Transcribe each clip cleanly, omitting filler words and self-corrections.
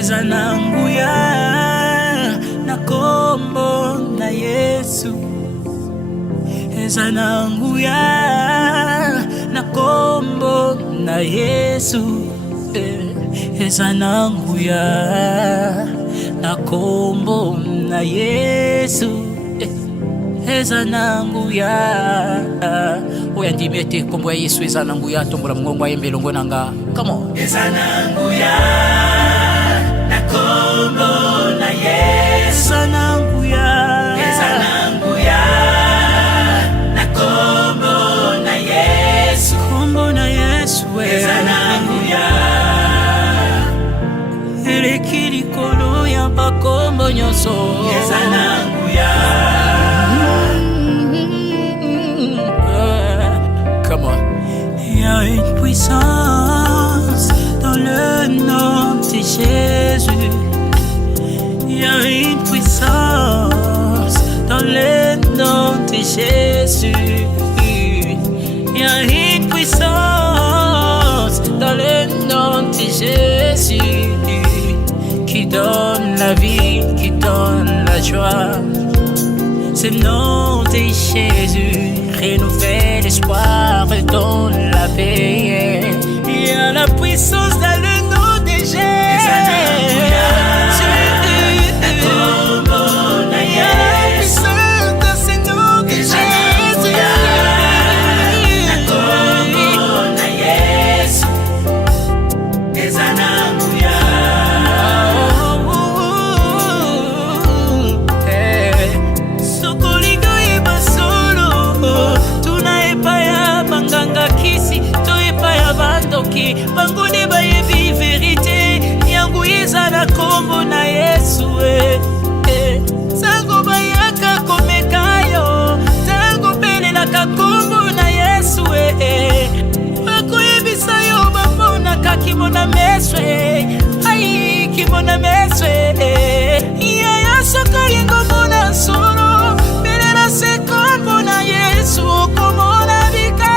Ezananguya na kombo na Yesu, ezananguya na kombo na Yesu, ezananguya na kombo na Yesu, ezananguya. Oya ndimete kombo ya Yesu, ezananguya tombola mungongo ayembelongo nanga. Come on. Ezananguya kombo na Yesu, ezananguya, ezananguya na kombo na Yesu, kombo na Yesu, ezananguya elekili kolo ya bakombo nyonso, ezananguya. Come on. Il y a une puissance dans le nom de Jésus. Il y a une puissance dans le nom de Jésus. Il y a une puissance dans le nom de Jésus qui donne la vie, qui donne la joie. Ce nom de Jésus renouvelle l'espoir et donne la paix. Il y a la puissance dans le nom de Jésus. Banguni bayebi verite yangu izana kombo na Yesu, sango bayaka komekayo tango pele na kombo na Yesu, bakoyebisa yo bamona kakimona meswe, ai kimona meswe, ya soka yengo mona solo pele na se kombo na Yesu komona bika.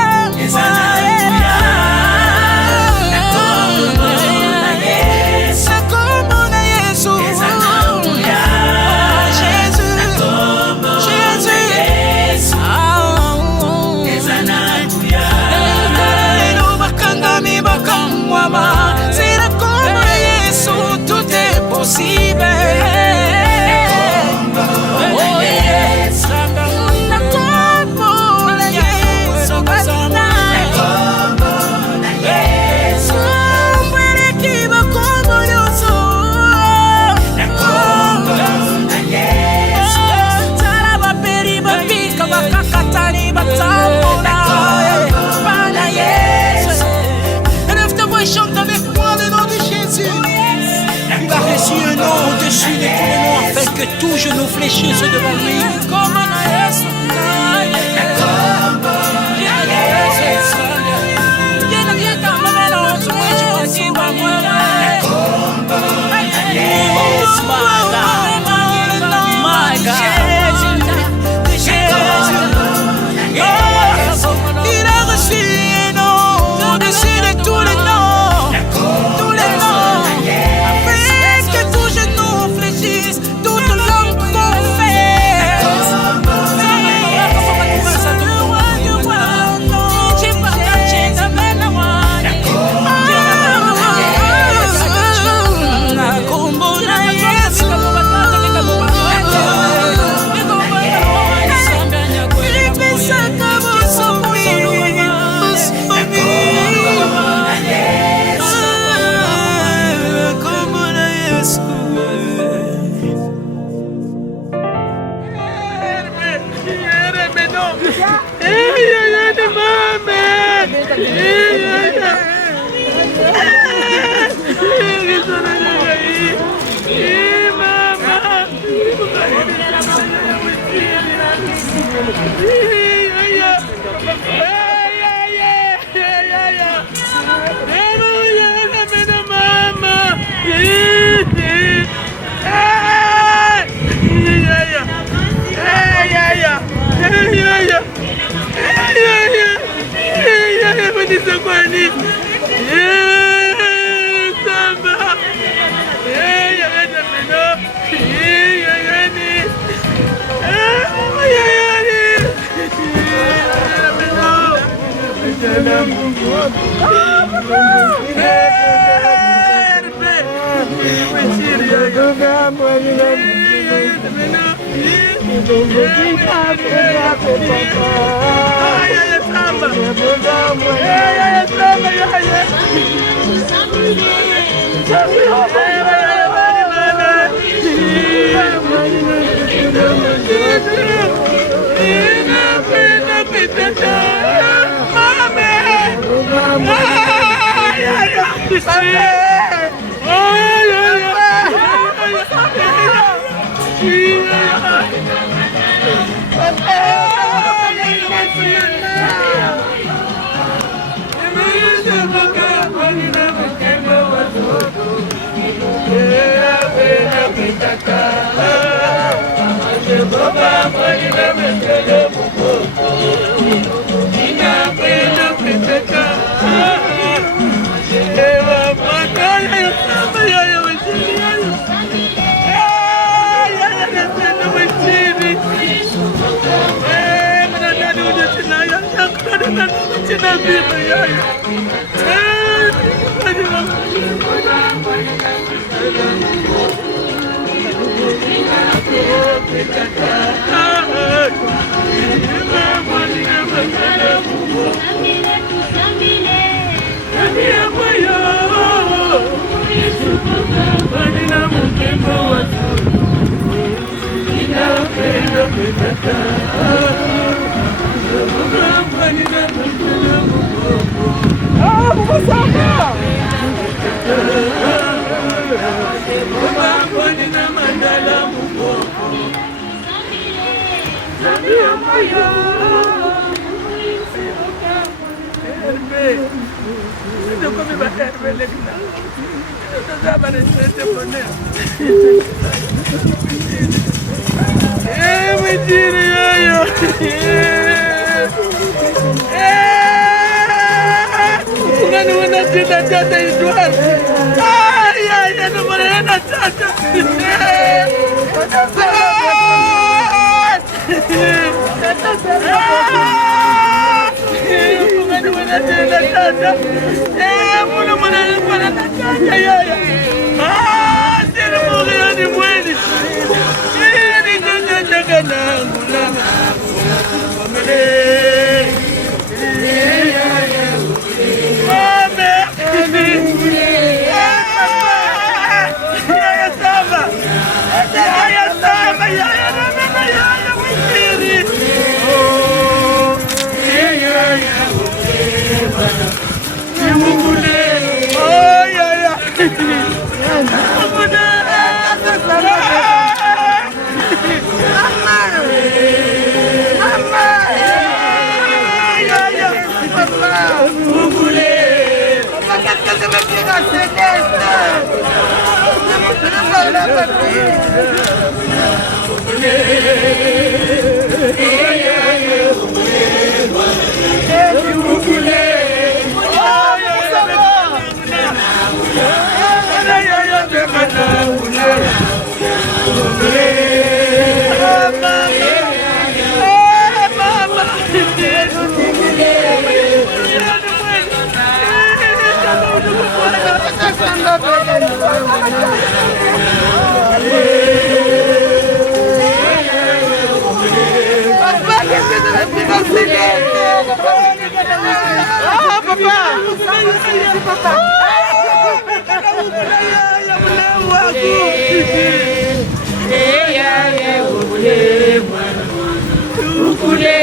Ukule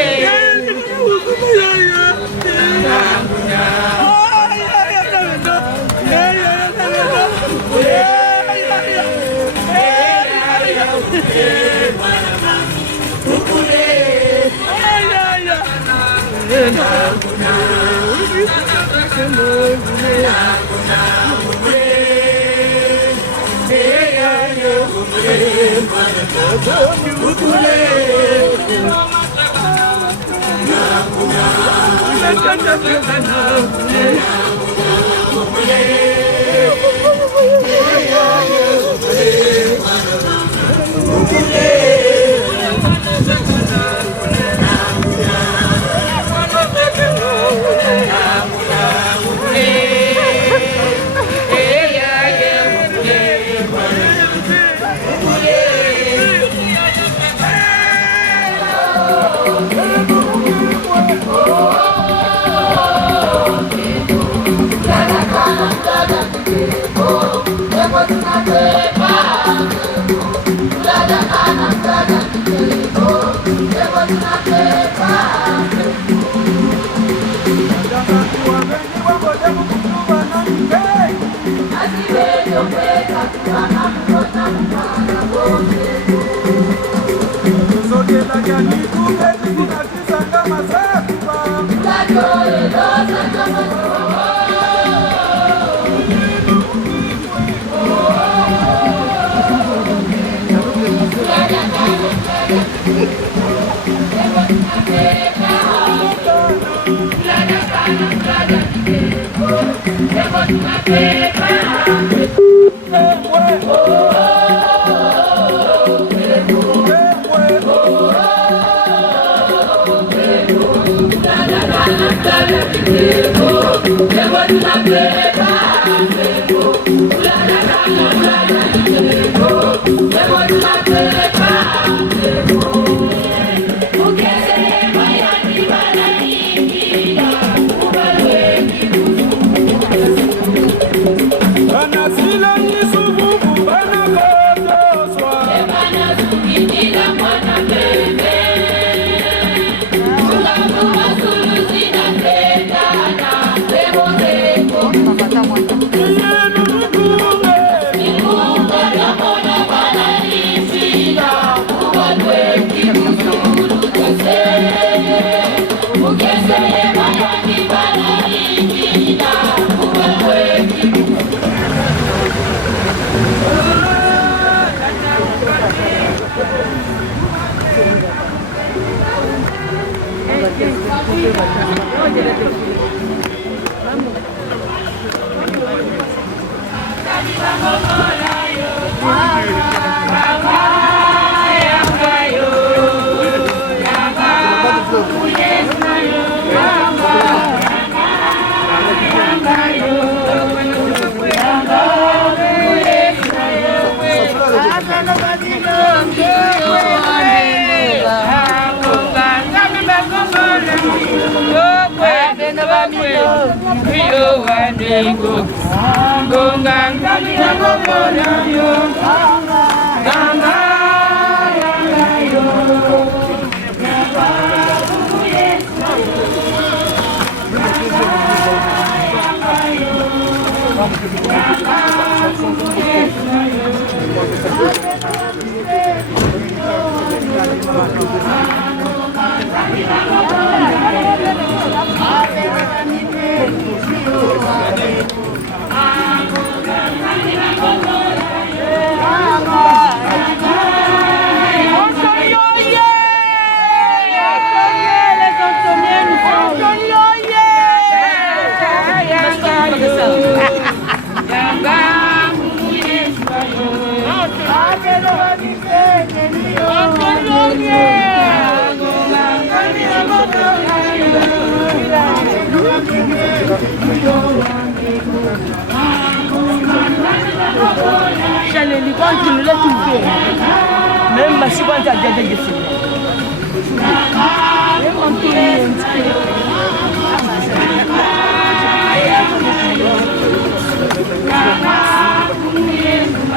Même ma seconde a déjà décidé.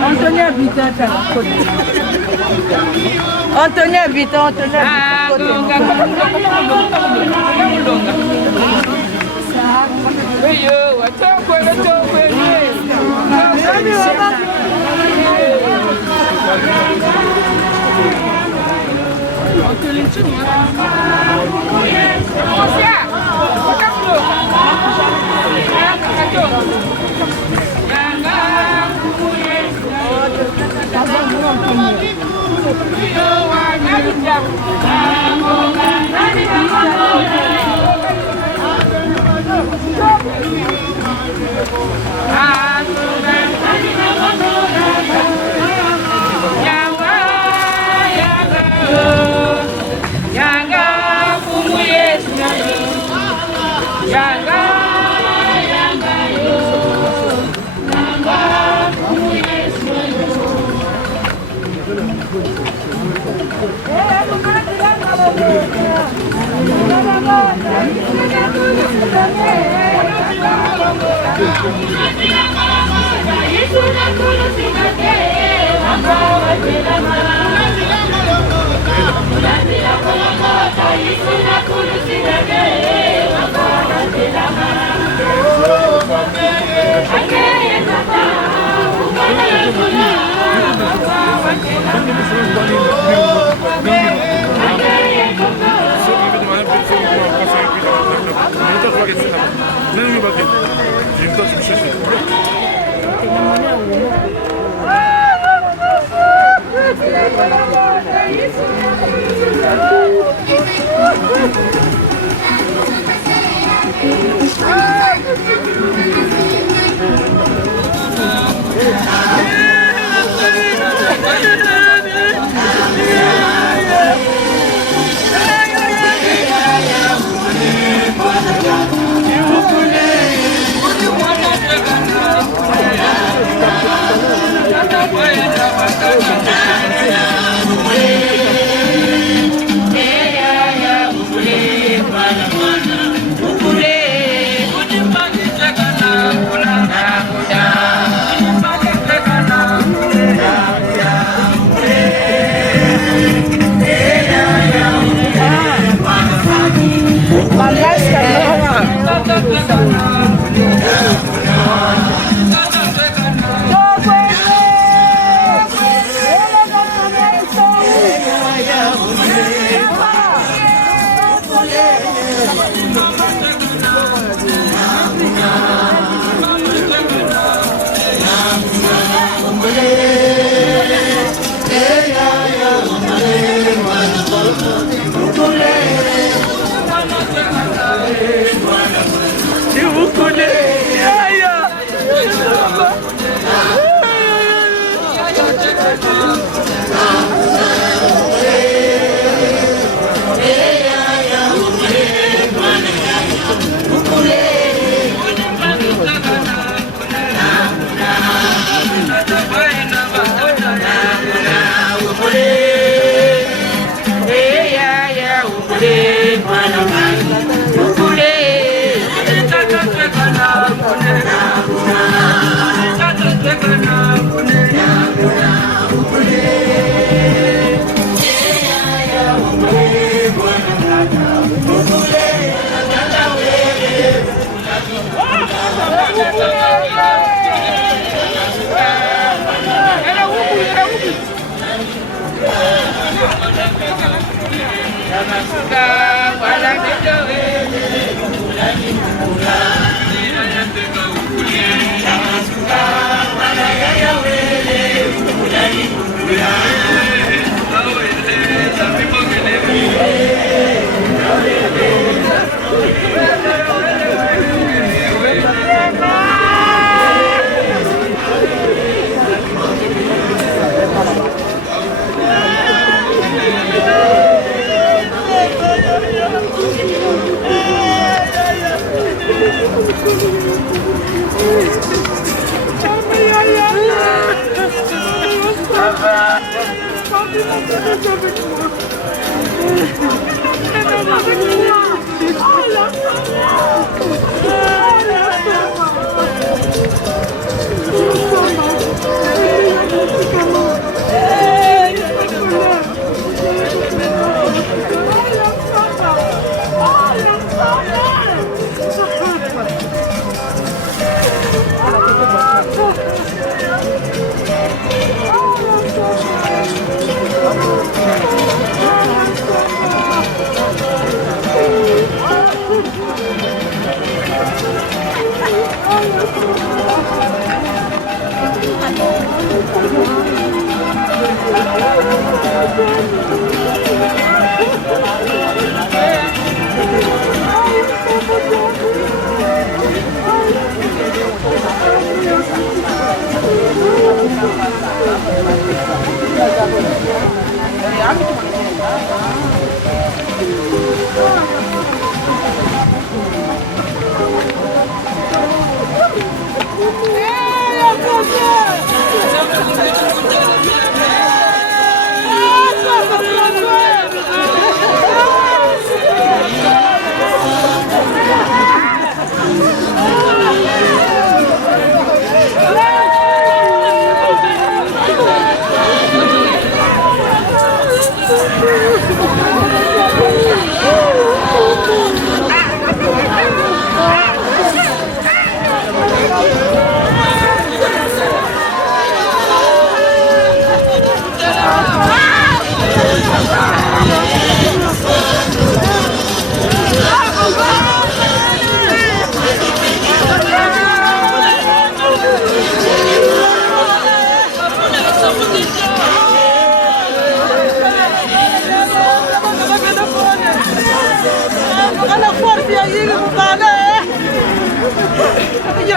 Anthony habite à côté. Anthony habite à côté. Anthony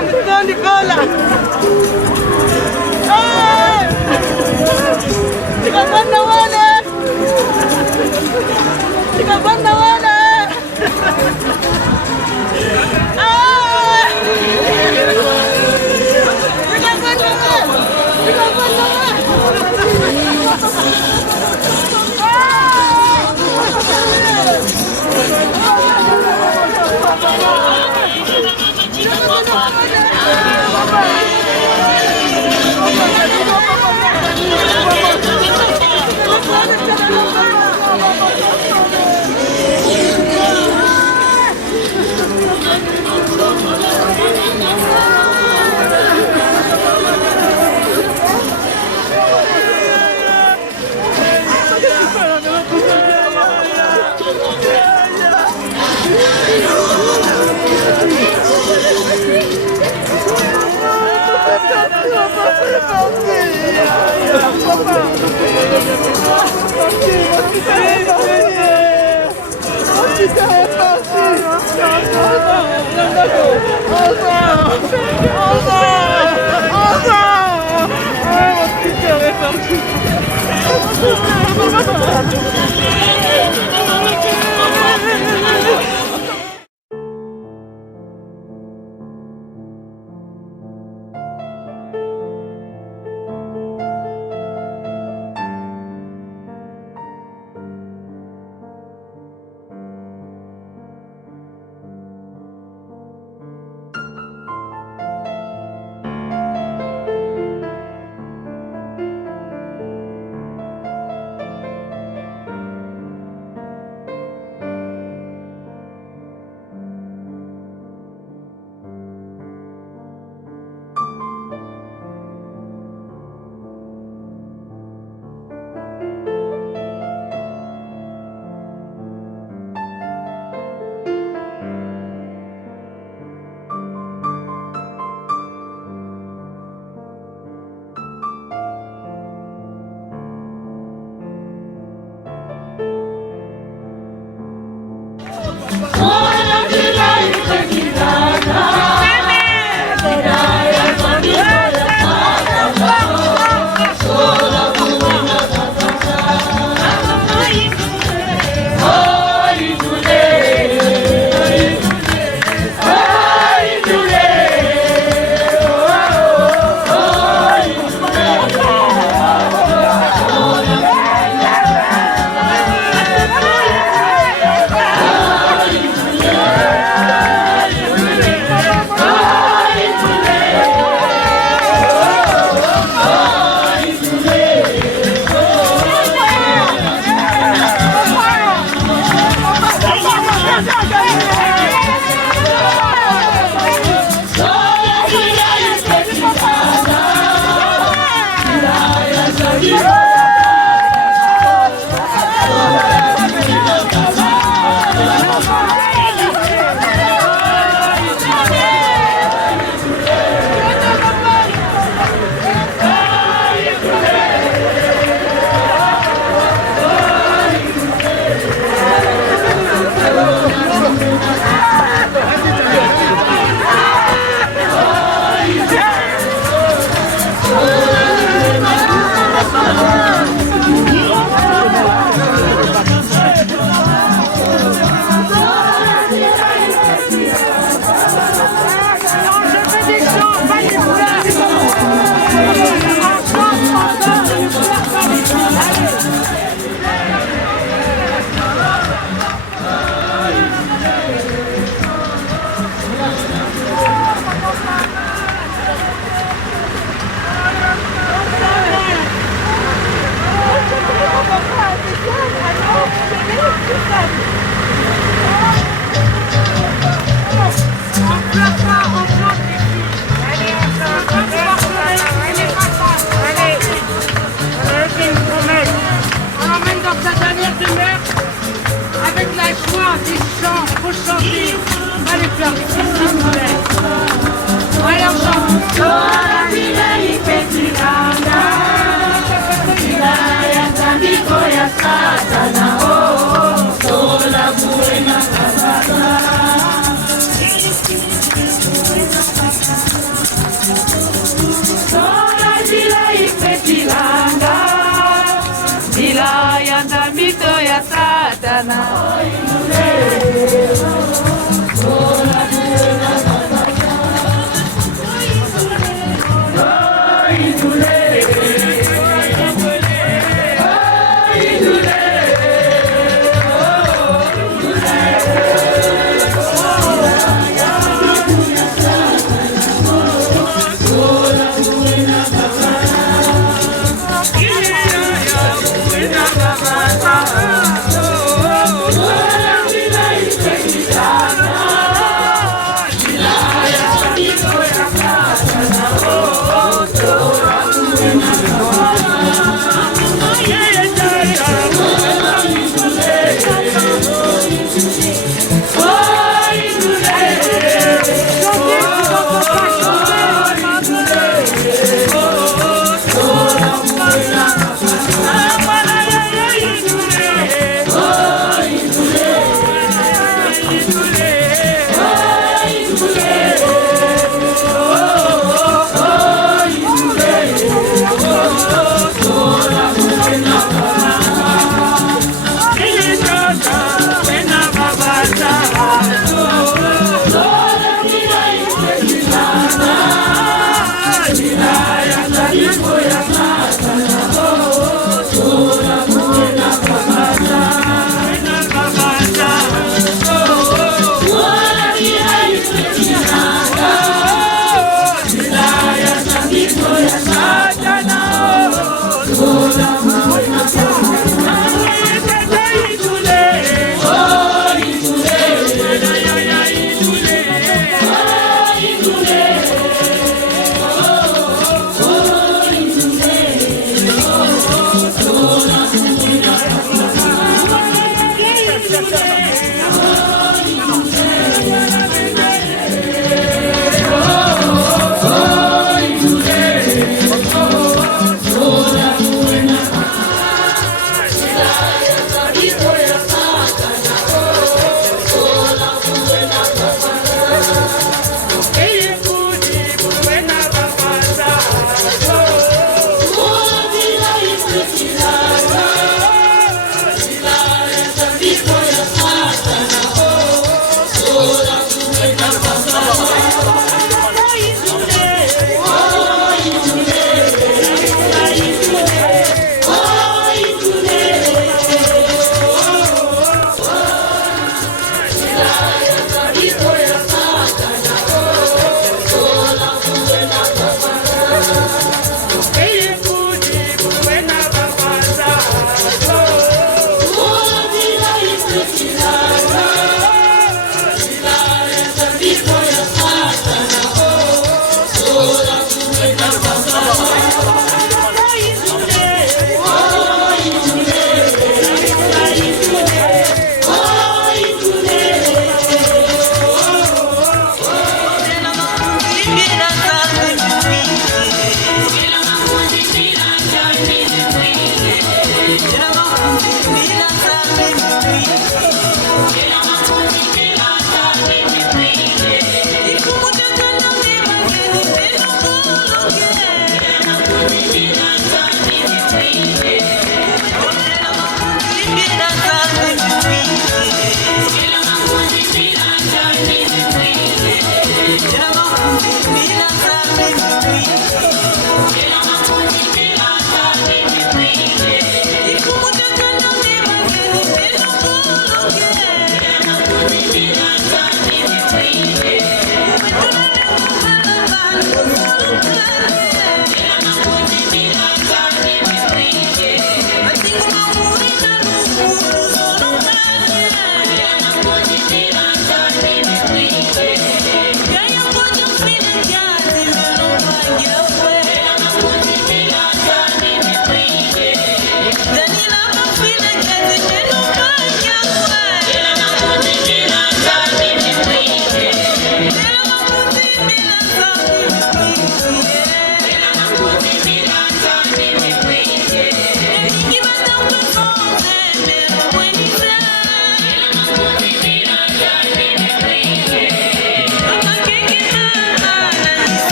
Nicola. Tikapanda wale. Tikapanda wale.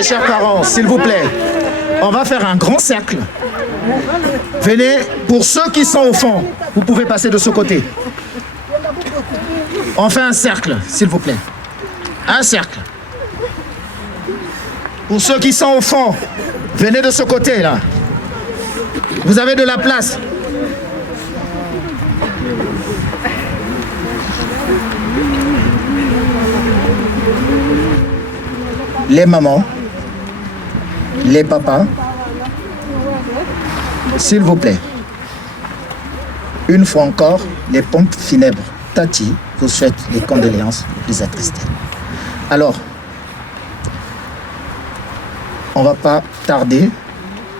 Mes chers parents, s'il vous plaît, on va faire un grand cercle. Venez, pour ceux qui sont au fond, vous pouvez passer de ce côté. On fait un cercle, s'il vous plaît. Un cercle. Pour ceux qui sont au fond, venez de ce côté là. Vous avez de la place. Les mamans, les papas, s'il vous plaît. Une fois encore, les pompes funèbres Tati vous souhaite les condoléances les plus attristées. Alors, on ne va pas tarder.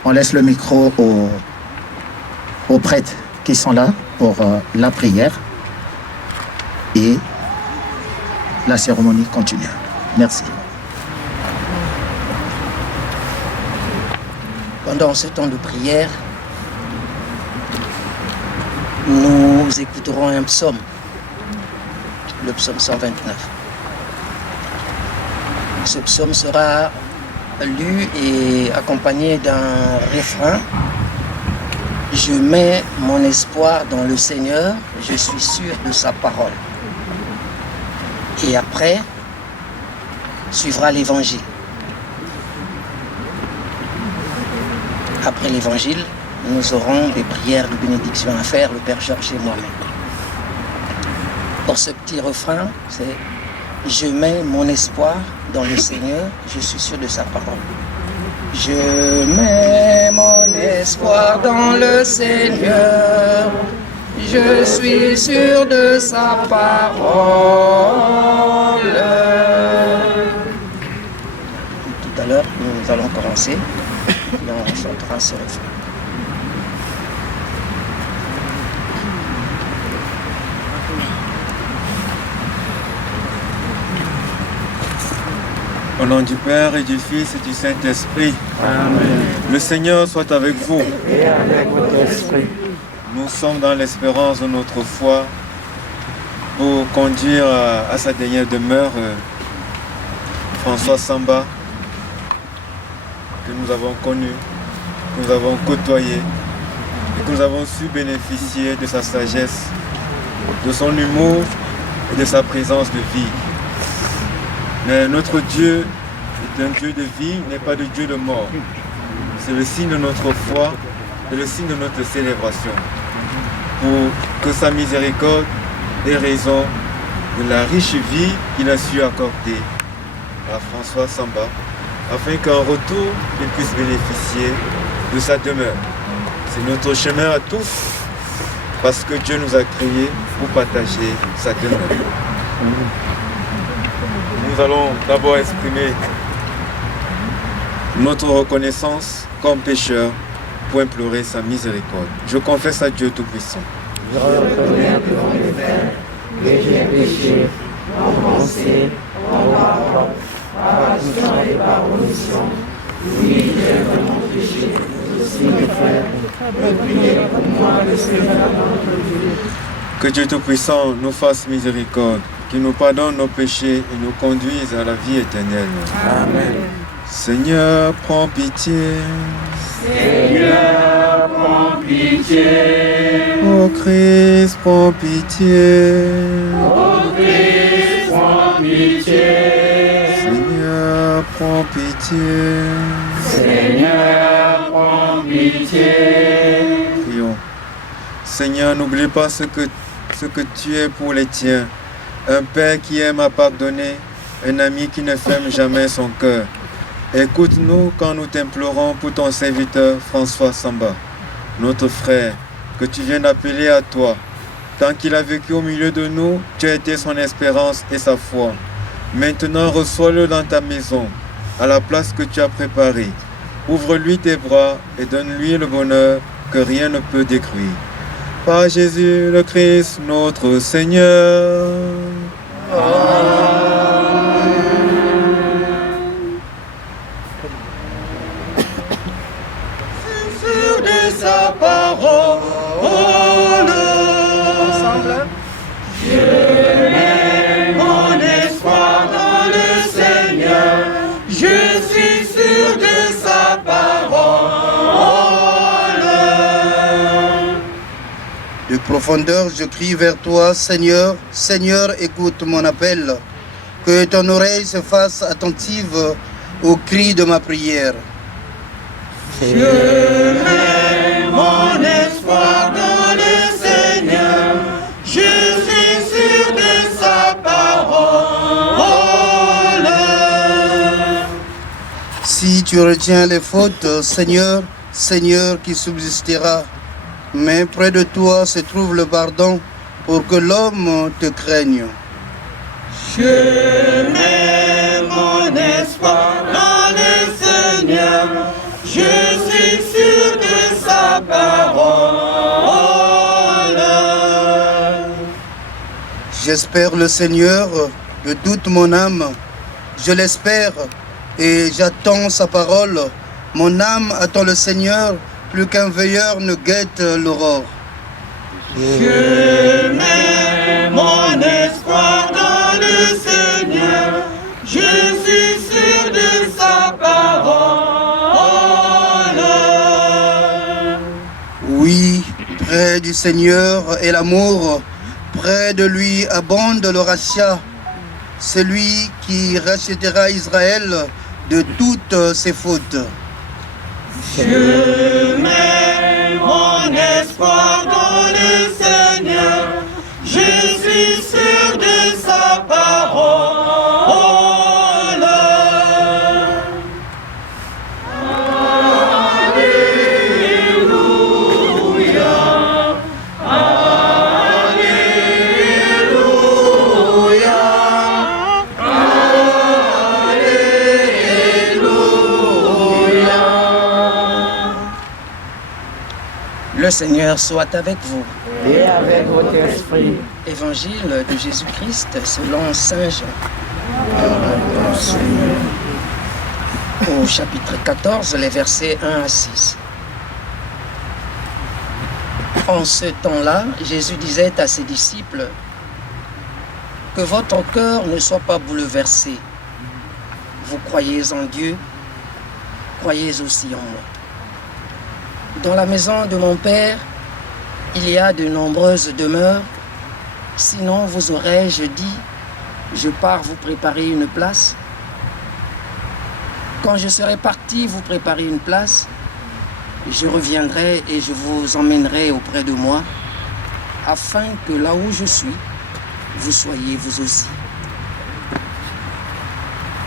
On laisse le micro aux prêtres qui sont là pour la prière. Et la cérémonie continue. Merci. Pendant ce temps de prière, nous écouterons un psaume, le psaume 129. Ce psaume sera lu et accompagné d'un refrain. Je mets mon espoir dans le Seigneur, je suis sûr de sa parole. Et après, suivra l'évangile. Après l'évangile, nous aurons des prières de bénédiction à faire, le Père Georges et moi-même. Pour ce petit refrain, c'est « Je mets mon espoir dans le Seigneur, je suis sûr de sa parole ». Je mets mon espoir dans le Seigneur, je suis sûr de sa parole. Tout à l'heure, nous allons commencer et on chantera ce refrain. Au nom du Père et du Fils et du Saint-Esprit. Amen. Le Seigneur soit avec vous. Et avec votre esprit. Nous sommes dans l'espérance de notre foi pour conduire à sa dernière demeure François Samba, que nous avons connu, que nous avons côtoyé et que nous avons su bénéficier de sa sagesse, de son humour et de sa présence de vie. Mais notre Dieu est un Dieu de vie, il n'est pas de Dieu de mort. C'est le signe de notre foi et le signe de notre célébration. Pour que sa miséricorde ait raison de la riche vie qu'il a su accorder à François Samba, afin qu'en retour, il puisse bénéficier de sa demeure. C'est notre chemin à tous, parce que Dieu nous a créés pour partager sa demeure. Nous allons d'abord exprimer notre reconnaissance comme pécheurs pour implorer sa miséricorde. Je confesse à Dieu Tout-Puissant. Je reconnais devant mes frères que j'ai péché en pensée, en parole, par action et par omission. Oui, j'ai vraiment péché. Aussi mes frères, priez pour moi le Seigneur notre Dieu. Que Dieu Tout-Puissant nous fasse miséricorde, qu'il nous pardonne nos péchés et nous conduise à la vie éternelle. Amen. Seigneur, prends pitié. Seigneur, prends pitié. Ô Christ, prends pitié. Ô Christ, prends pitié. Seigneur, prends pitié. Seigneur, prends pitié. Prions. Seigneur, n'oublie pas ce que tu es pour les tiens. Un Père qui aime à pardonner, un ami qui ne ferme jamais son cœur. Écoute-nous quand nous t'implorons pour ton serviteur François Samba, notre frère, que tu viens d'appeler à toi. Tant qu'il a vécu au milieu de nous, tu as été son espérance et sa foi. Maintenant, reçois-le dans ta maison, à la place que tu as préparée. Ouvre-lui tes bras et donne-lui le bonheur que rien ne peut détruire. Par Jésus le Christ, notre Seigneur. Sûr de sa parole. Ensemble. Je mets mon espoir dans le Seigneur. Je suis sûr profondeur, je crie vers toi, Seigneur. Seigneur, écoute mon appel. Que ton oreille se fasse attentive au cri de ma prière. Je mets mon espoir dans le Seigneur. Je suis sûr de sa parole. Si tu retiens les fautes, Seigneur, Seigneur qui subsistera. Mais près de toi se trouve le pardon pour que l'homme te craigne. Je mets mon espoir dans le Seigneur. Je suis sûr de sa parole. J'espère le Seigneur de toute mon âme. Je l'espère et j'attends sa parole. Mon âme attend le Seigneur plus qu'un veilleur ne guette l'aurore. Je mets mon espoir dans le Seigneur. Je suis sûr de sa parole. Oui, près du Seigneur est l'amour. Près de lui abonde le rachat. C'est lui qui rachètera Israël de toutes ses fautes. Je mets mon espoir dans le Seigneur. Je suis sûr de sa parole. Alléluia. Alléluia. Le Seigneur soit avec vous. Et avec votre esprit. Évangile de Jésus-Christ selon Saint Jean. Au chapitre 14, les versets 1 à 6. En ce temps-là, Jésus disait à ses disciples, « Que votre cœur ne soit pas bouleversé. Vous croyez en Dieu, croyez aussi en moi. Dans la maison de mon Père, il y a de nombreuses demeures. Sinon, vous aurais-je dit, je pars vous préparer une place. Quand je serai parti vous préparer une place, je reviendrai et je vous emmènerai auprès de moi, afin que là où je suis, vous soyez vous aussi.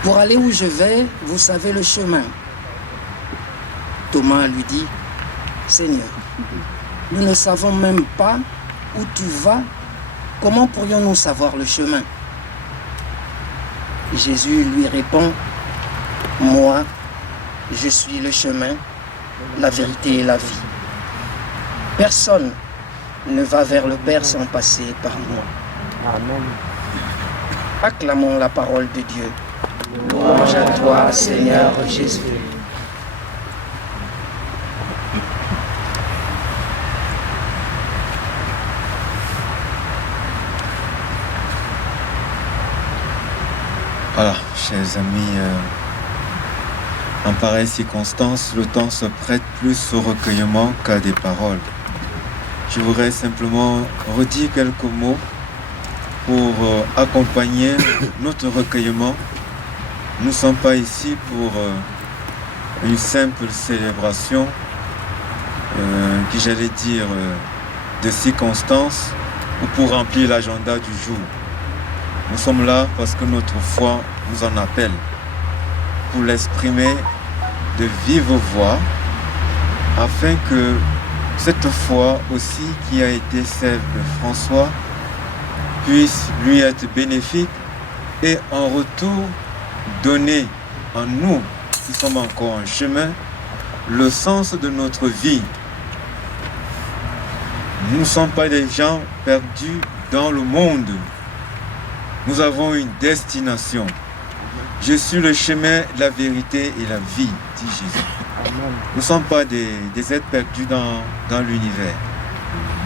Pour aller où je vais, vous savez le chemin. » Thomas lui dit, « Seigneur, nous ne savons même pas où tu vas. Comment pourrions-nous savoir le chemin ?» Jésus lui répond, « Moi, je suis le chemin, la vérité et la vie. Personne ne va vers le Père sans passer par moi. » Amen. Acclamons la parole de Dieu. Louange à toi, Seigneur Jésus. Voilà, chers amis, en pareille circonstance, le temps se prête plus au recueillement qu'à des paroles. Je voudrais simplement redire quelques mots pour accompagner notre recueillement. Nous ne sommes pas ici pour une simple célébration qui, j'allais dire, de circonstances ou pour remplir l'agenda du jour. Nous sommes là parce que notre foi nous en appelle, pour l'exprimer de vive voix, afin que cette foi aussi qui a été celle de François puisse lui être bénéfique et en retour donner en nous qui sommes encore en chemin le sens de notre vie. Nous ne sommes pas des gens perdus dans le monde. Nous avons une destination. Je suis le chemin, la vérité et la vie, dit Jésus. Nous ne sommes pas des êtres perdus dans l'univers.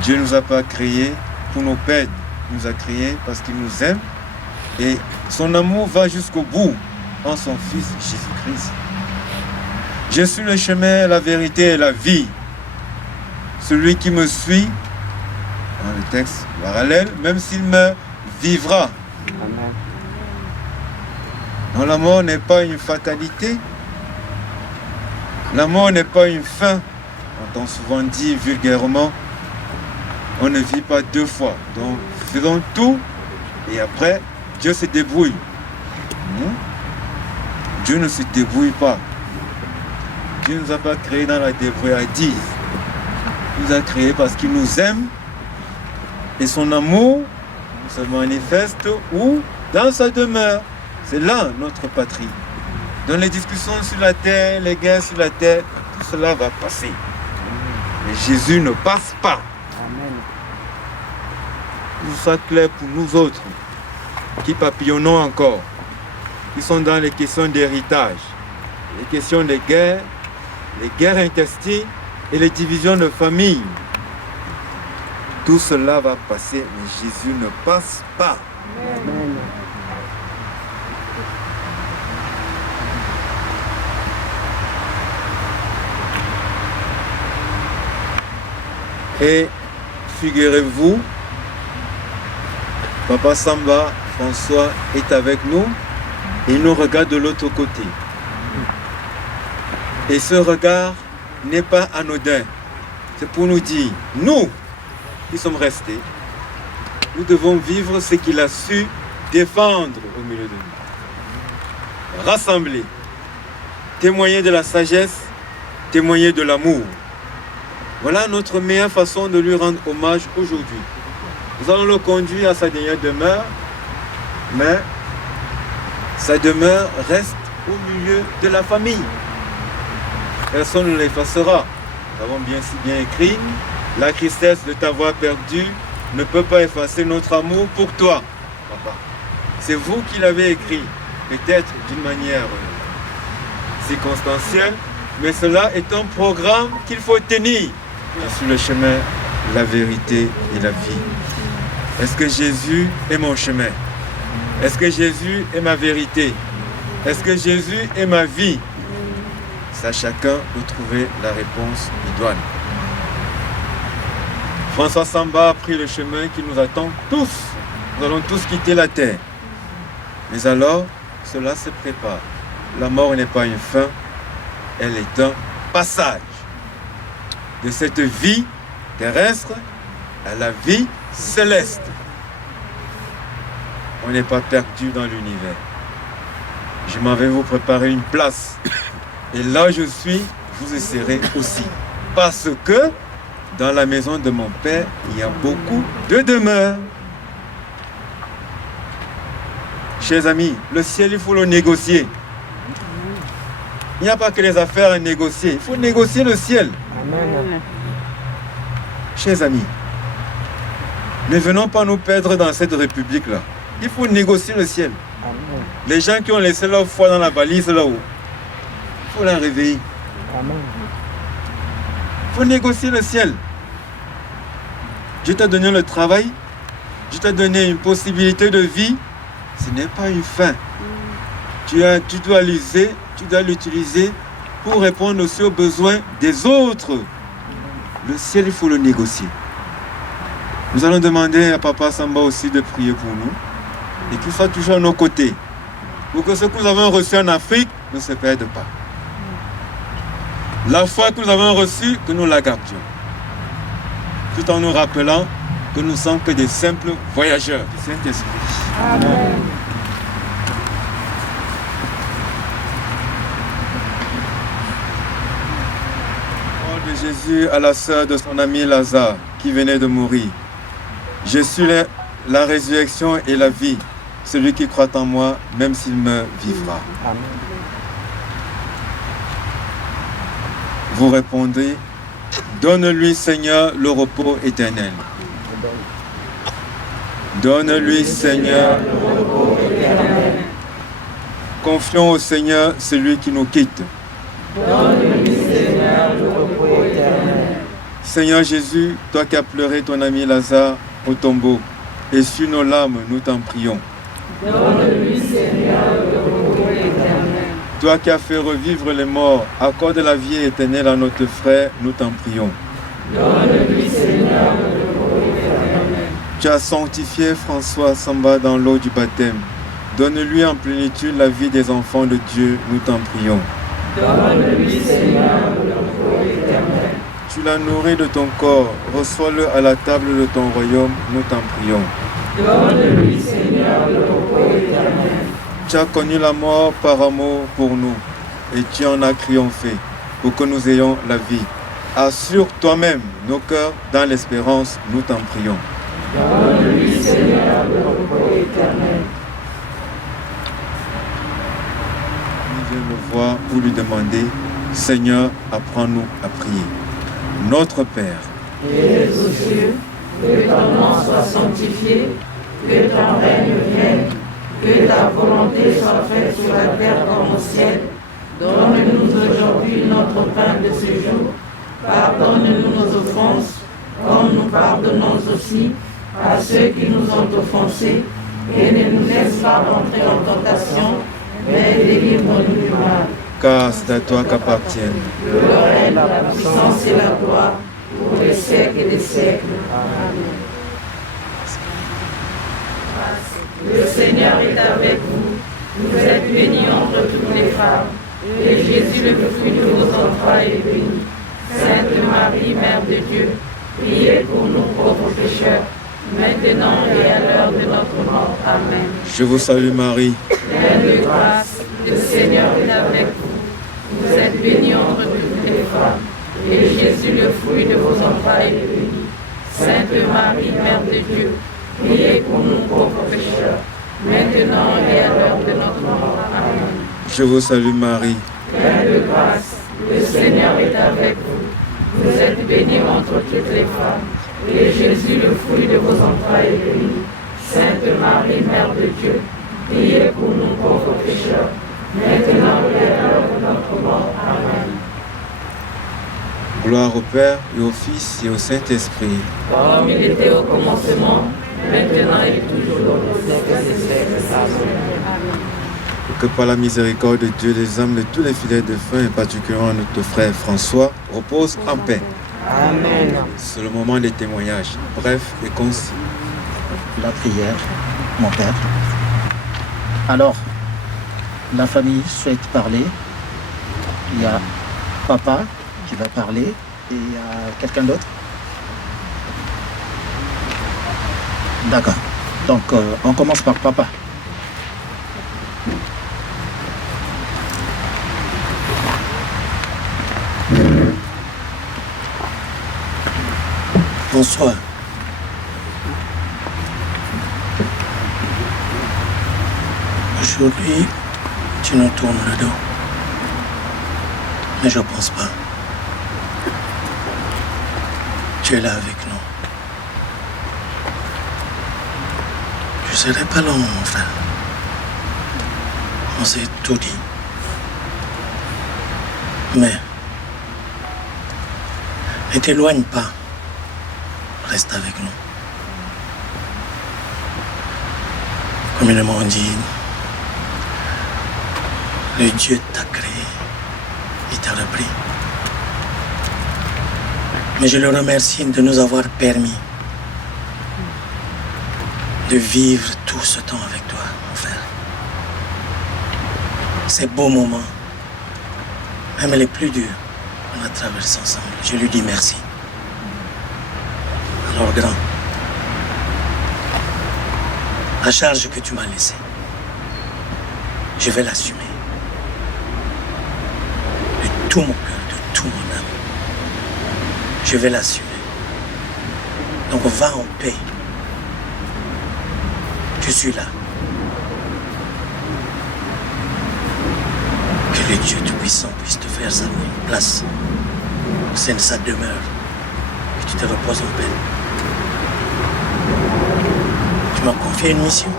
Dieu ne nous a pas créés pour nous perdre. Il nous a créés parce qu'il nous aime et son amour va jusqu'au bout en son Fils Jésus-Christ. Je suis le chemin, la vérité et la vie. Celui qui me suit dans le texte parallèle, même s'il meurt, vivra. Amen. Non, la mort n'est pas une fatalité. La mort n'est pas une fin. On entend souvent dire vulgairement, on ne vit pas deux fois. Donc, faisons tout et après, Dieu se débrouille. Non? Dieu ne se débrouille pas. Dieu ne nous a pas créés dans la débrouillardise. Il nous a créés parce qu'il nous aime et son amour se manifeste où? Dans sa demeure. C'est là notre patrie. Dans les discussions sur la terre, les guerres sur la terre, tout cela va passer. Mais Jésus ne passe pas. Amen. Tout ça clair pour nous autres, qui papillonnons encore, qui sont dans les questions d'héritage, les questions de guerre, les guerres intestines et les divisions de famille. Tout cela va passer, mais Jésus ne passe pas. Amen. Et figurez-vous, Papa Samba, François est avec nous et il nous regarde de l'autre côté. Et ce regard n'est pas anodin. C'est pour nous dire, nous qui sommes restés, nous devons vivre ce qu'il a su défendre au milieu de nous. Rassembler, témoigner de la sagesse, témoigner de l'amour. Voilà notre meilleure façon de lui rendre hommage aujourd'hui. Nous allons le conduire à sa dernière demeure, mais sa demeure reste au milieu de la famille. Personne ne l'effacera. Nous avons bien si bien écrit, la tristesse de t'avoir perdu ne peut pas effacer notre amour pour toi, papa. C'est vous qui l'avez écrit, peut-être d'une manière circonstancielle, mais cela est un programme qu'il faut tenir. Sur le chemin, la vérité et la vie. Est-ce que Jésus est mon chemin? Est-ce que Jésus est ma vérité? Est-ce que Jésus est ma vie? Ça, chacun peut trouver la réponse idoine. François Samba a pris le chemin qui nous attend tous. Nous allons tous quitter la terre. Mais alors, cela se prépare. La mort n'est pas une fin, elle est un passage. De cette vie terrestre à la vie céleste. On n'est pas perdu dans l'univers. Je m'en vais vous préparer une place. Et là je suis, vous y serez aussi. Parce que dans la maison de mon Père, il y a beaucoup de demeures. Chers amis, le ciel, il faut le négocier. Il n'y a pas que les affaires à négocier. Il faut négocier le ciel. Amen. Chers amis, ne venons pas nous perdre dans cette république-là. Il faut négocier le ciel. Amen. Les gens qui ont laissé leur foi dans la valise là-haut, il faut la réveiller. Amen. Il faut négocier le ciel. Dieu t'a donné le travail, Dieu t'a donné une possibilité de vie. Ce n'est pas une fin. Tu dois l'utiliser pour répondre aussi aux besoins des autres. Le ciel, il faut le négocier. Nous allons demander à Papa Samba aussi de prier pour nous et qu'il soit toujours à nos côtés pour que ce que nous avons reçu en Afrique ne se perde pas. La foi que nous avons reçue, que nous la gardions. Tout en nous rappelant que nous ne sommes que des simples voyageurs du Saint-Esprit. Amen. Parole de Jésus à la sœur de son ami Lazare qui venait de mourir. Je suis la résurrection et la vie. Celui qui croit en moi, même s'il meurt, vivra. Amen. Vous répondez, donne-lui Seigneur le repos éternel. Donne-lui Seigneur le repos éternel. Confions au Seigneur celui qui nous quitte. Donne-lui Seigneur le repos éternel. Seigneur Jésus, toi qui as pleuré ton ami Lazare au tombeau, essuie nos larmes, nous t'en prions. Donne-lui Seigneur le repos éternel. Toi qui as fait revivre les morts, accorde la vie éternelle à notre frère, nous t'en prions. Donne-lui Seigneur le repos éternel. Tu as sanctifié François Samba dans l'eau du baptême. Donne-lui en plénitude la vie des enfants de Dieu, nous t'en prions. Donne-lui, Seigneur, le repos éternel. Tu l'as nourri de ton corps, reçois-le à la table de ton royaume, nous t'en prions. Donne-lui, Seigneur, le repos éternel. Tu as connu la mort par amour pour nous, et tu en as triomphé, pour que nous ayons la vie. Assure toi-même nos cœurs dans l'espérance, nous t'en prions. Donne-lui, Seigneur, le repos éternel. Il vient me voir pour lui demander, Seigneur, apprends-nous à prier. Notre Père, qui es aux cieux, que ton nom soit sanctifié, que ton règne vienne, que ta volonté soit faite sur la terre comme au ciel. Donne-nous aujourd'hui notre pain de ce jour. Pardonne-nous nos offenses, comme nous pardonnons aussi à ceux qui nous ont offensés, et ne nous laisse pas entrer en tentation, mais délivre-nous du mal. car c'est à toi qu'appartiennent Le règne, la puissance et la gloire, pour les siècles des siècles. Amen. Le Seigneur est avec vous. Vous êtes bénie entre toutes les femmes, et Jésus, le fruit de vos entrailles, est béni. Sainte Marie, Mère de Dieu, priez pour nous pauvres pécheurs, maintenant et à l'heure de notre mort. Amen. Je vous salue Marie, Pleine de grâce, le Seigneur est avec vous. Vous êtes bénie entre toutes les femmes, et Jésus, le fruit de vos entrailles, est béni. Sainte Marie, Mère de Dieu, priez pour nous pauvres pécheurs, maintenant et à l'heure de notre mort. Amen. je vous salue Marie, Pleine de grâce, le Seigneur est avec vous. Vous êtes bénie entre toutes les femmes, et Jésus, le fruit de vos entrailles, est béni. Sainte Marie, Mère de Dieu, priez pour nous pauvres pécheurs, maintenant et à l'heure de notre mort. Amen. gloire au Père et au Fils et au Saint-Esprit. Comme il était au commencement, maintenant et toujours, au siècle des siècles. Amen. Que par la miséricorde de Dieu, les âmes de tous les fidèles de fin, et particulièrement notre frère François, reposent en paix. Amen. C'est le moment des témoignages, bref et concis. La prière, mon Père. Alors, la famille souhaite parler. Il y a papa qui va parler et il y a quelqu'un d'autre. D'accord. Donc, on commence par papa. Bonsoir. Aujourd'hui, tu nous tournes le dos. Mais je pense pas. Tu es là avec nous. Je serai pas long, mon frère. On s'est tout dit. Mais ne t'éloigne pas. Reste avec nous. Communément on dit, le Dieu t'a créé, il t'a repris. Mais je le remercie de nous avoir permis de vivre tout ce temps avec toi, mon frère. Ces beaux moments, même les plus durs, on a traversé ensemble. Je lui dis merci. Alors grand, la charge que tu m'as laissée, je vais l'assumer. De tout mon cœur, de tout mon âme. Je vais l'assumer. Donc va en paix. Je suis là. Que le Dieu Tout-Puissant puisse te faire sa place au sein de sa demeure. Que tu te reposes en paix. Tu m'as confié une mission.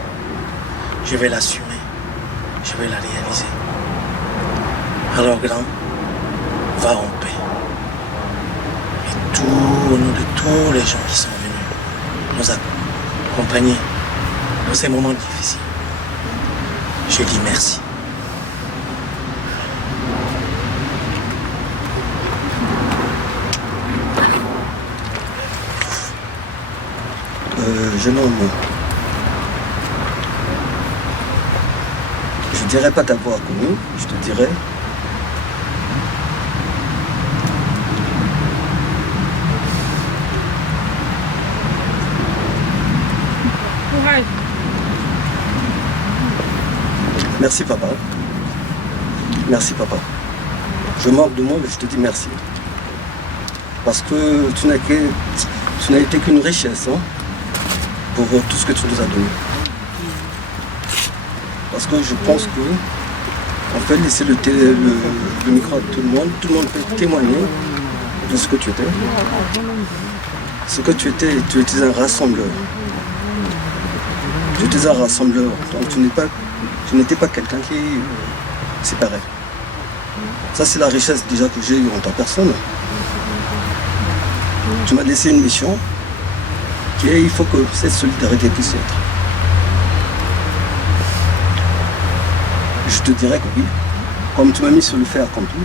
Je vais l'assumer. Je vais la réaliser. Alors grand, va en paix. Et tout au nom de tous les gens qui sont venus nous accompagner dans ces moments difficiles, je dis merci. jeune homme, je ne dirais pas t'avoir connu, je te dirais merci papa. Merci papa. Je manque de mots, mais je te dis merci. Parce que tu n'as été qu'une richesse hein, pour tout ce que tu nous as donné. Parce que je pense que on peut laisser le micro à tout le monde peut témoigner de ce que tu étais. Ce que tu étais un rassembleur. Tu étais un rassembleur, donc tu n'étais pas quelqu'un qui séparait. Ça c'est la richesse déjà que j'ai eue en ta personne. Tu m'as laissé une mission qui est il faut que cette solidarité puisse être. Je te dirais que oui, comme tu m'as mis sur le fait accompli,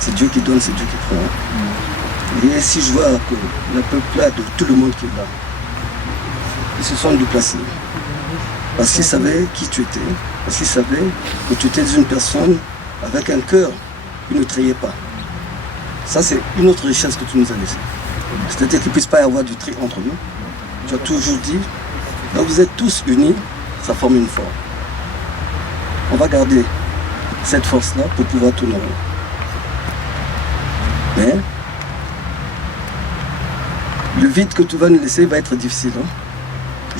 c'est Dieu qui donne, c'est Dieu qui prend. Et si je vois que le peuple là, de tout le monde qui est là, ils se sont déplacés. Parce qu'ils savaient qui tu étais, parce qu'ils savaient que tu étais une personne avec un cœur qui ne trahissait pas. Ça, c'est une autre richesse que tu nous as laissée. C'est-à-dire qu'il ne puisse pas y avoir du tri entre nous. Tu as toujours dit, là vous êtes tous unis, ça forme une force. On va garder cette force-là pour pouvoir tourner. Mais le vide que tu vas nous laisser va être difficile. Hein?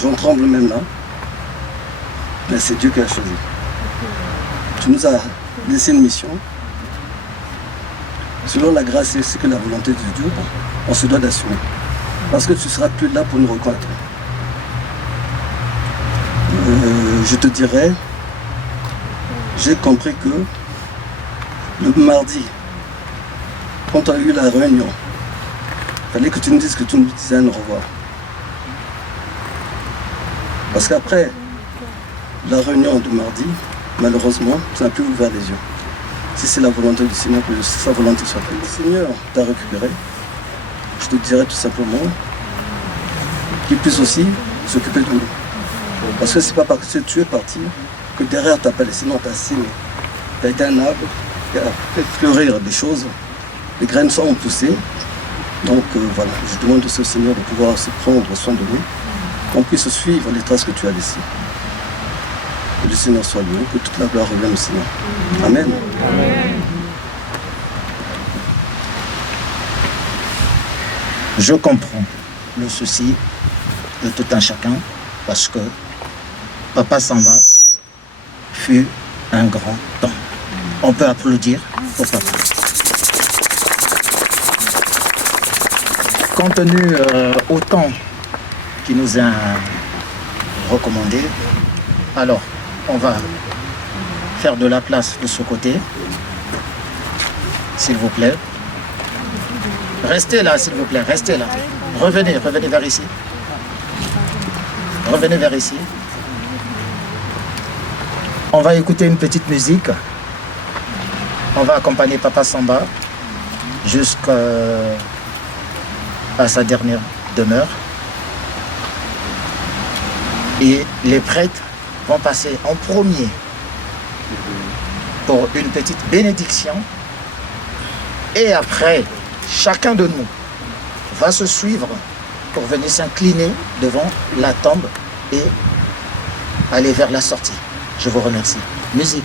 J'en tremble même là. Mais c'est Dieu qui a choisi. Tu nous as laissé une mission. Selon la grâce et ce que la volonté de Dieu, on se doit d'assumer. Parce que tu ne seras plus là pour nous reconnaître. Je te dirais, j'ai compris que le mardi, quand tu as eu la réunion, il fallait que tu nous dises que tu nous disais au revoir. Parce qu'après la réunion de mardi, malheureusement, tu n'as plus ouvert les yeux. Si c'est la volonté du Seigneur, que sa volonté soit faite. Le Seigneur t'a récupéré. Je te dirais tout simplement qu'il puisse aussi s'occuper de nous. Parce que c'est pas parce que tu es parti que derrière tu n'as pas laissé, non, tu as signé. Tu as été un arbre qui a fait fleurir des choses. Les graines sont poussées. Donc voilà, je demande aussi au Seigneur de pouvoir se prendre soin de nous, qu'on puisse suivre les traces que tu as laissées. Que le Seigneur soit loué, que toute la gloire revienne au Seigneur. Amen. Amen. Je comprends le souci de tout un chacun parce que Papa Samba fut un grand temps. On peut applaudir pour Papa. Compte tenu au temps qui nous a recommandé, alors on va faire de la place de ce côté, s'il vous plaît. Restez là, s'il vous plaît, restez là. Revenez vers ici. Revenez vers ici. On va écouter une petite musique. On va accompagner Papa Samba jusqu'à sa dernière demeure. Et les prêtres vont passer en premier pour une petite bénédiction. Et après, chacun de nous va se suivre pour venir s'incliner devant la tombe et aller vers la sortie. Je vous remercie. Musique.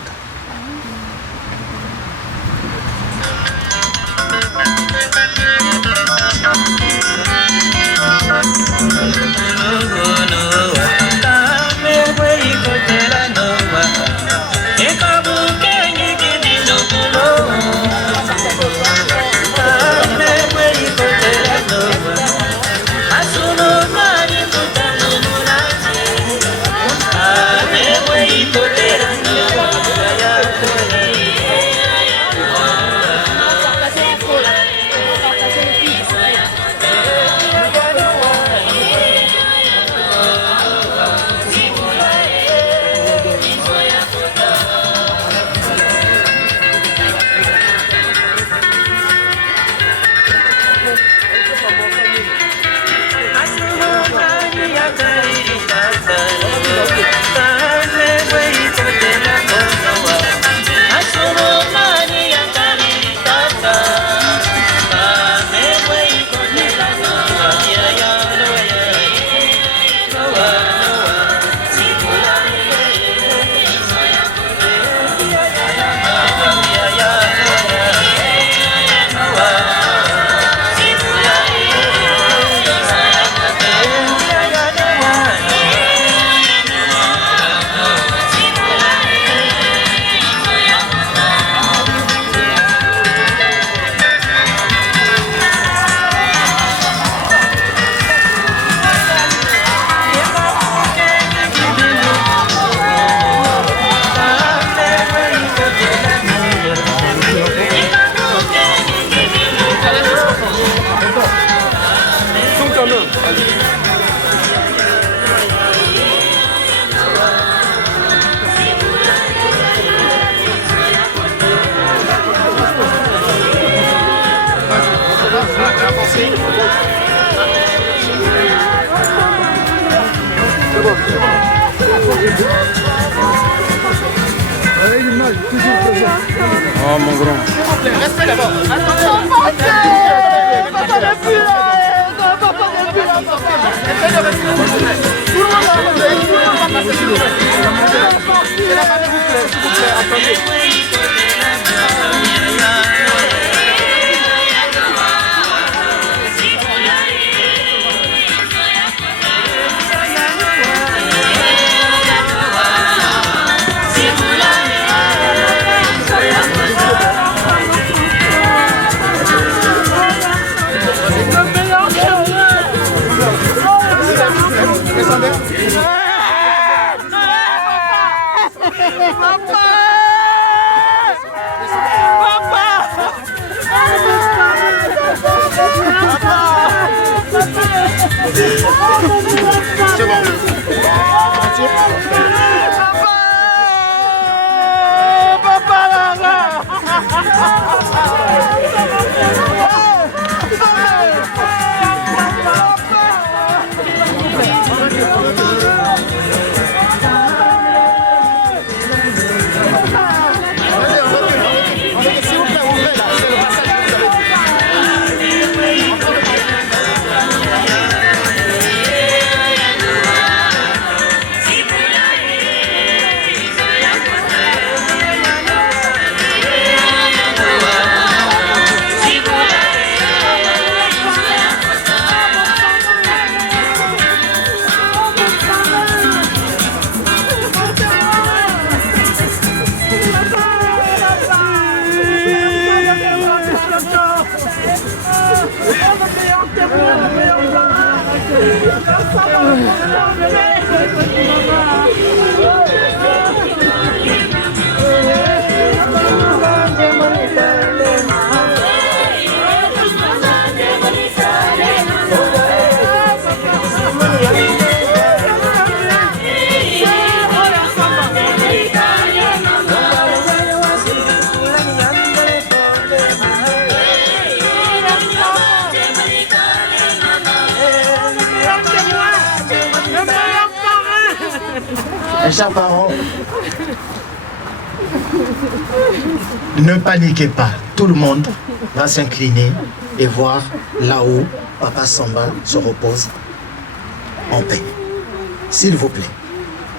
Oh mon grand. Restez d'abord. Attendez. Papa n'est plus là. Papa n'est plus là. Essayez de rester. Tout le monde va passer. Tout le monde va passer. S'il vous plaît. S'il vous plaît. Attendez. Mes chers parents, ne paniquez pas. Tout le monde va s'incliner et voir là où Papa Samba se repose en paix. S'il vous plaît.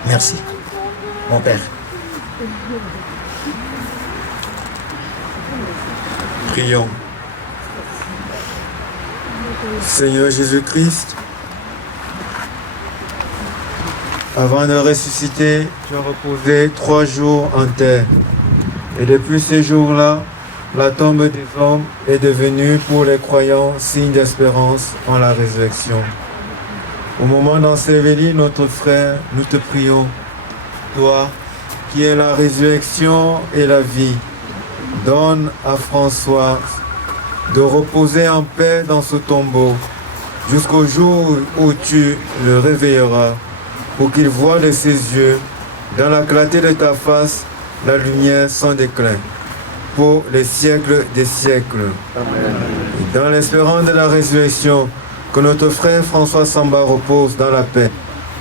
Merci. Mon père. Prions. Seigneur Jésus-Christ, avant de ressusciter, tu as reposé 3 jours en terre. Et depuis ces jours-là, la tombe des hommes est devenue pour les croyants signe d'espérance en la résurrection. Au moment d'ensevelir notre frère, nous te prions, toi qui es la résurrection et la vie, donne à François de reposer en paix dans ce tombeau jusqu'au jour où tu le réveilleras, pour qu'il voie de ses yeux, dans la clarté de ta face, la lumière sans déclin, pour les siècles des siècles. Amen. Dans l'espérance de la résurrection, que notre frère François Samba repose dans la paix.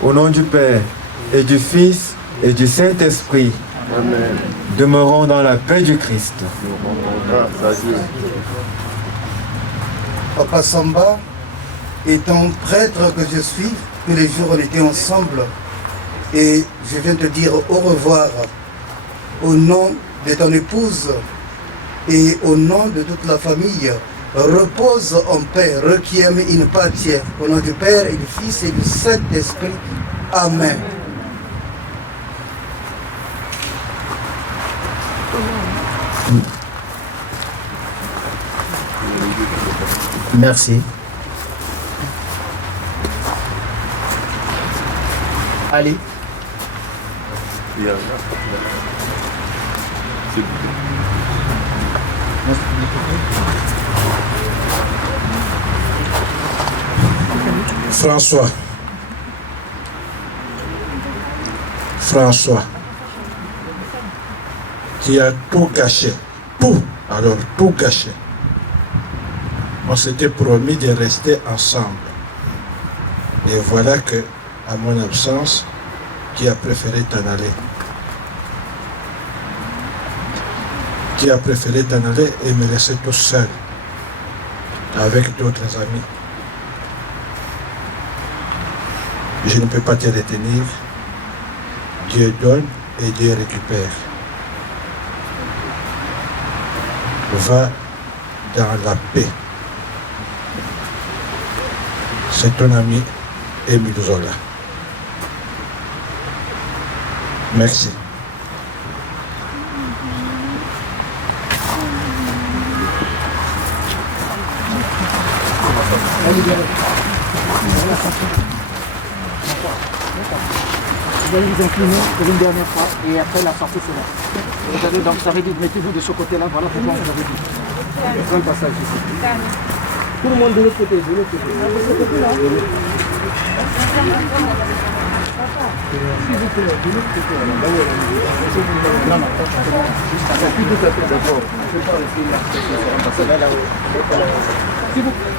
Au nom du Père, et du Fils, et du Saint-Esprit. Amen. Demeurons dans la paix du Christ. Papa Samba, étant prêtre que je suis, tous les jours on était ensemble et je viens te dire au revoir au nom de ton épouse et au nom de toute la famille. Repose en paix, requiem in pace, au nom du Père et du Fils et du Saint-Esprit. Amen. Merci. Allez. François, qui a tout gâché, tout gâché. On s'était promis de rester ensemble. Et voilà que, à mon absence, tu as préféré t'en aller. Tu as préféré t'en aller et me laisser tout seul avec d'autres amis. Je ne peux pas te retenir. Dieu donne et Dieu récupère. Va dans la paix. C'est ton ami Émile Zola. Merci. Vous allez vous incliner pour une dernière fois et après la sortie c'est là. Vous avez donc ça veut dire mettez-vous de ce côté-là, voilà pourquoi vous avez dit. Un passage ici. Tout le monde de l'autre côté, de l'autre côté. De ce côté-là. S'il vous plaît, de l'autre côté. Non, non, c'est plus tout à fait d'accord. On ne peut pas rester là. Un passage là. S'il vous plaît.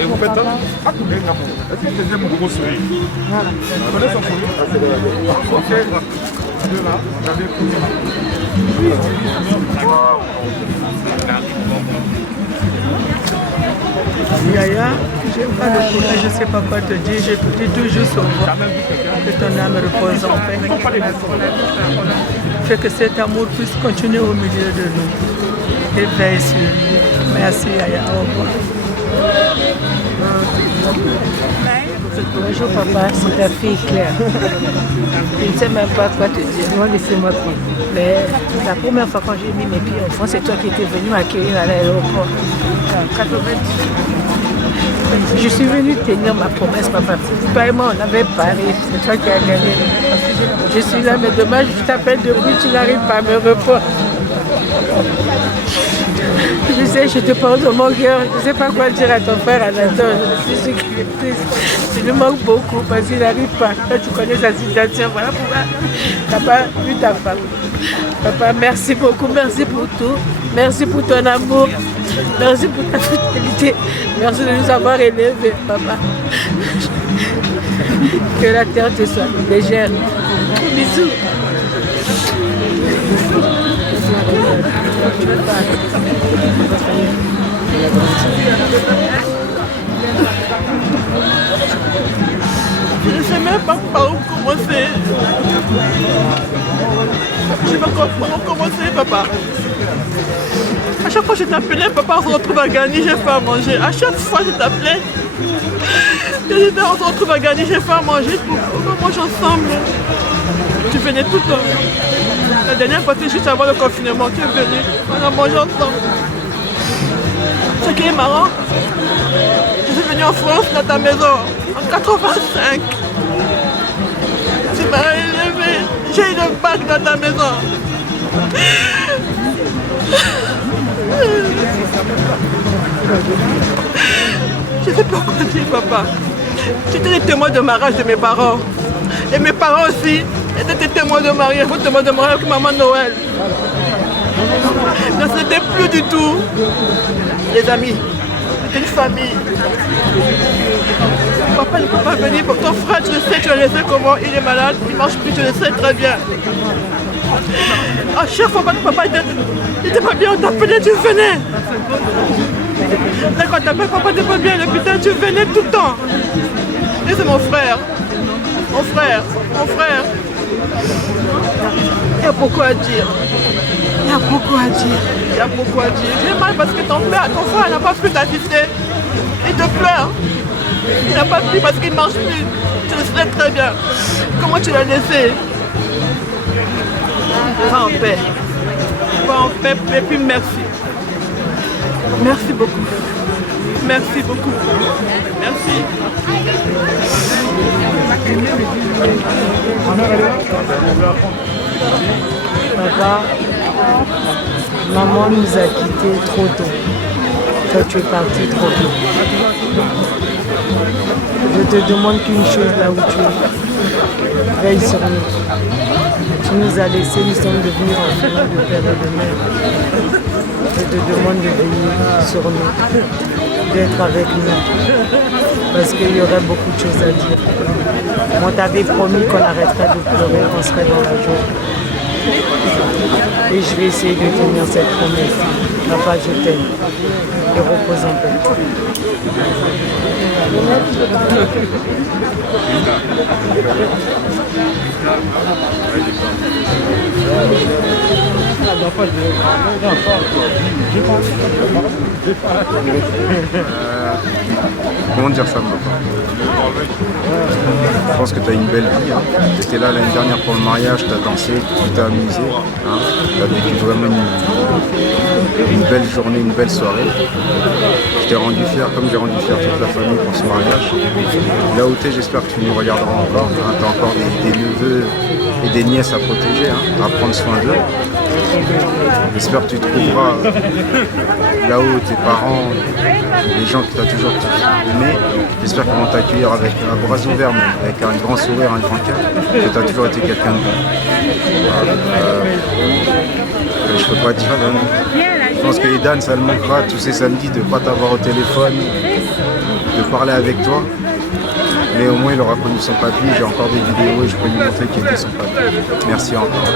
Et vous faites ça? Ah, tout bien, est-ce que c'est mon gros sourire? Voilà. Vous connaissez son sourire? Ok. Deux là, vous avez posé là. Yaya, j'aime pas le côté, je sais pas quoi te dire, je te dis toujours souvent que ton âme repose en paix. Fais que cet amour puisse continuer au milieu de nous. Et veille sur nous. Merci Yaya, au revoir. Bonjour papa, c'est ta fille Claire. Je ne sais même pas quoi te dire. Non, laissez-moi tranquille. Mais la première fois quand j'ai mis mes pieds en France, c'est toi qui étais venu m'accueillir à l'aéroport. En 98. Je suis venue tenir ma promesse, papa. Toi et moi, on avait parlé. C'est toi qui as gagné. Je suis là, mais dommage, je t'appelle depuis, tu n'arrives pas à me répondre. Je sais, je te parle de mon cœur. Je ne sais pas quoi dire à ton frère Anatole. Je lui manque beaucoup parce qu'il n'arrive pas. Toi, tu connais sa situation. Voilà pourquoi tu n'as pas vu ta femme. Papa, merci beaucoup. Merci pour tout. Merci pour ton amour. Merci pour ta fidélité. Merci de nous avoir élevés, papa. Que la terre te soit légère. Bisous. Je ne sais même pas par où commencer. Je ne sais pas comment commencer, papa. À chaque fois que je t'appelais, papa, on se retrouve à gagner, j'ai faim à manger. À chaque fois que je t'appelais, on se retrouve à gagner, j'ai faim à manger. On mange ensemble. Tu venais tout le temps. La dernière fois, c'était juste avant le confinement, tu es venu. On a mangé ensemble. Ce qui est marrant, je suis venue en France dans ta maison en 85. Tu m'as élevé. J'ai une bague dans ta maison. Je ne sais pas quoi dire, papa. Tu étais le témoin de mariage de mes parents. Et mes parents aussi étaient des témoins de mariage, témoins de mariage avec maman Noël. Mais ce n'était plus du tout les amis. C'était une famille. Papa ne peut pas venir pour ton frère, tu le sais, tu le sais comment il est malade, il ne marche plus, tu le sais très bien. À chaque fois que papa n'était pas bien, on t'appelait, tu venais. Quand t'appelais papa n'était pas bien à l'hôpital, tu venais tout le temps. Et c'est mon frère. Mon frère. Il y a beaucoup à dire. J'ai mal parce que ton frère n'a pas pu t'assister. Il te pleure. Il n'a pas pu parce qu'il ne marche plus. Tu le serait très bien. Comment tu l'as laissé? Va en paix. Va en paix et puis merci. Merci beaucoup. Merci beaucoup. Merci. Papa, maman nous a quittés trop tôt. Toi, tu es parti trop tôt. Je te demande qu'une chose là où tu es. Veille sur nous. Tu nous as laissés, nous sommes devenus enfants de père et de mère. Je te demande de veiller sur nous, d'être avec nous. Parce qu'il y aurait beaucoup de choses à dire. On t'avait promis qu'on arrêterait de pleurer, qu'on serait dans la joie. Et je vais essayer de tenir cette promesse. Papa, je t'aime. Et repose en paix. Comment dire ça, papa? Je pense que tu as une belle vie. Hein. Tu étais là l'année dernière pour le mariage, tu as dansé, tu t'es amusé. Hein. Tu as vécu vraiment une belle journée, une belle soirée. Je t'ai rendu fier, comme j'ai rendu fier toute la famille pour ce mariage. Là où tu es, j'espère que tu nous regarderas encore. Hein. Tu as encore des neveux et des nièces à protéger, hein, à prendre soin d'eux. J'espère que tu trouveras là-haut tes parents, les gens que tu as toujours aimés. J'espère qu'ils vont t'accueillir avec un bras ouvert, avec un grand sourire, un grand cœur. Que tu as toujours été quelqu'un de bon. Je peux pas dire. Je pense que Idan, ça le manquera tous ces samedis de ne pas t'avoir au téléphone, de parler avec toi. Mais au moins il aura connu son papy. J'ai encore des vidéos et je peux lui montrer qui était son papy. Merci encore.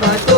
Bateau